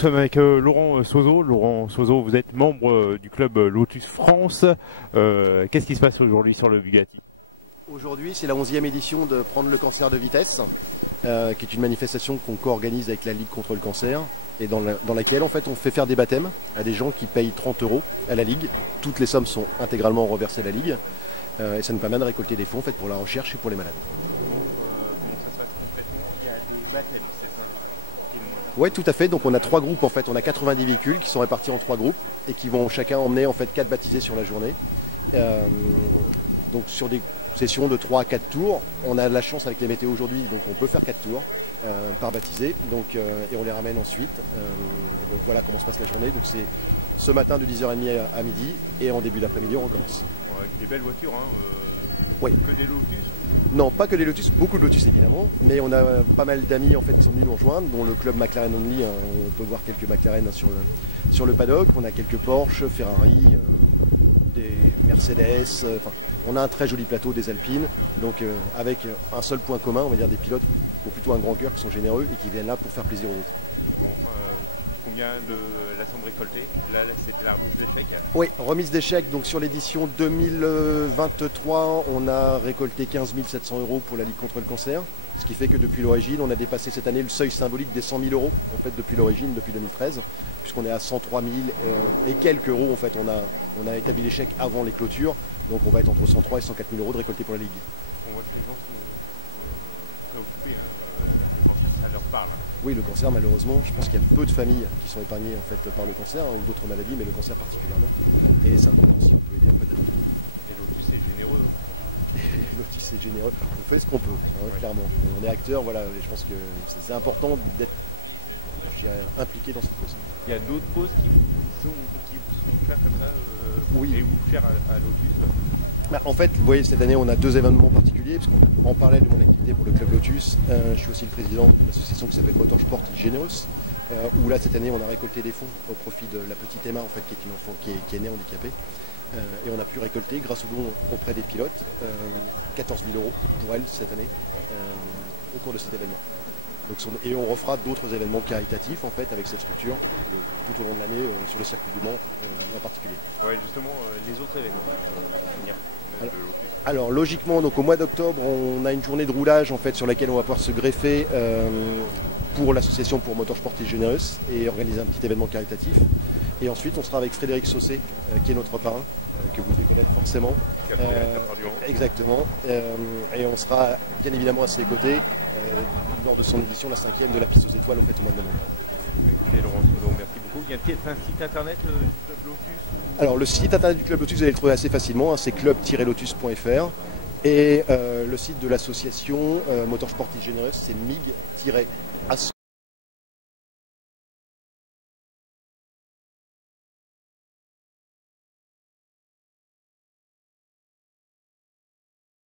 Nous sommes avec Laurent Sozo. Laurent Sozo, vous êtes membre du club Lotus France. Qu'est-ce qui se passe aujourd'hui sur le Bugatti? Aujourd'hui, c'est la 11e édition de Prendre le cancer de vitesse, qui est une manifestation qu'on co-organise avec la Ligue contre le cancer et dans laquelle en fait, on fait faire des baptêmes à des gens qui payent 30 € à la Ligue. Toutes les sommes sont intégralement reversées à la Ligue et ça nous permet de récolter des fonds en fait, pour la recherche et pour les malades. Comment ça se passe concrètement? Il y a des baptêmes, c'est ça? Oui, tout à fait. Donc on a 3 groupes en fait. On a 90 véhicules qui sont répartis en 3 groupes et qui vont chacun emmener en fait 4 baptisés sur la journée. Donc sur des session de 3 à 4 tours. On a de la chance avec les météos aujourd'hui, donc on peut faire 4 tours par baptisé, donc, et on les ramène ensuite. Donc voilà comment se passe la journée. Donc c'est ce matin de 10h30 à midi et en début d'après-midi on recommence. Bon, avec des belles voitures, hein, oui. Que des Lotus? Non, pas que des Lotus, beaucoup de Lotus évidemment, mais on a pas mal d'amis en fait qui sont venus nous rejoindre, dont le club McLaren Only, on peut voir quelques McLaren sur le paddock, on a quelques Porsche, Ferrari, des Mercedes, on a un très joli plateau des Alpines, donc avec un seul point commun, on va dire des pilotes qui ont plutôt un grand cœur, qui sont généreux et qui viennent là pour faire plaisir aux autres. Bon, combien de la somme récoltée? Là, c'était la remise d'échecs? Oui, remise d'échecs. Donc sur l'édition 2023, on a récolté 15 700 € pour la Ligue contre le cancer. Ce qui fait que depuis l'origine, on a dépassé cette année le seuil symbolique des 100 000 € en fait depuis l'origine, depuis 2013, puisqu'on est à 103 000 et quelques euros en fait. On a établi l'échec avant les clôtures, donc on va être entre 103 et 104 000 € de récoltés pour la Ligue. On voit que les gens sont préoccupés, hein, le cancer, ça leur parle. Oui, le cancer, malheureusement, je pense qu'il y a peu de familles qui sont épargnées en fait par le cancer ou d'autres maladies, mais le cancer particulièrement. Et c'est important si on peut aider en fait à d'autres familles. Et Lotus c'est généreux. Lotus c'est généreux, on fait ce qu'on peut, hein, ouais. Clairement. On est acteur, voilà, et je pense que c'est important d'être impliqué dans cette cause. Il y a d'autres causes qui vous sont chères comme ça, oui. Et vous chères à Lotus? Bah, en fait, vous voyez, cette année, on a 2 événements particuliers, parce qu'en parallèle de mon activité pour le club Lotus, je suis aussi le président d'une association qui s'appelle Motorsport Generous, où là, cette année, on a récolté des fonds au profit de la petite Emma, en fait, qui est une enfant qui est née handicapée. Et on a pu récolter, grâce aux dons auprès des pilotes, 14 000 € pour elle cette année, au cours de cet événement. Donc, et on refera d'autres événements caritatifs en fait avec cette structure tout au long de l'année sur le circuit du Mans en particulier. Ouais, justement, les autres événements pour finir. Alors logiquement, donc au mois d'octobre, on a une journée de roulage en fait sur laquelle on va pouvoir se greffer pour l'association pour Motorsport Generous et organiser un petit événement caritatif. Et ensuite, on sera avec Frédéric Saucé, qui est notre parrain, que vous devez connaître forcément. Exactement. Et on sera bien évidemment à ses côtés lors de son édition, la 5e de la piste aux étoiles au mois de novembre. Et Laurent Sozo, merci beaucoup. Il y a peut-être un site internet du Club Lotus Alors le site internet du Club Lotus, vous allez le trouver assez facilement, hein, c'est club-lotus.fr. Et le site de l'association Motorsport Generous, c'est mig-asso.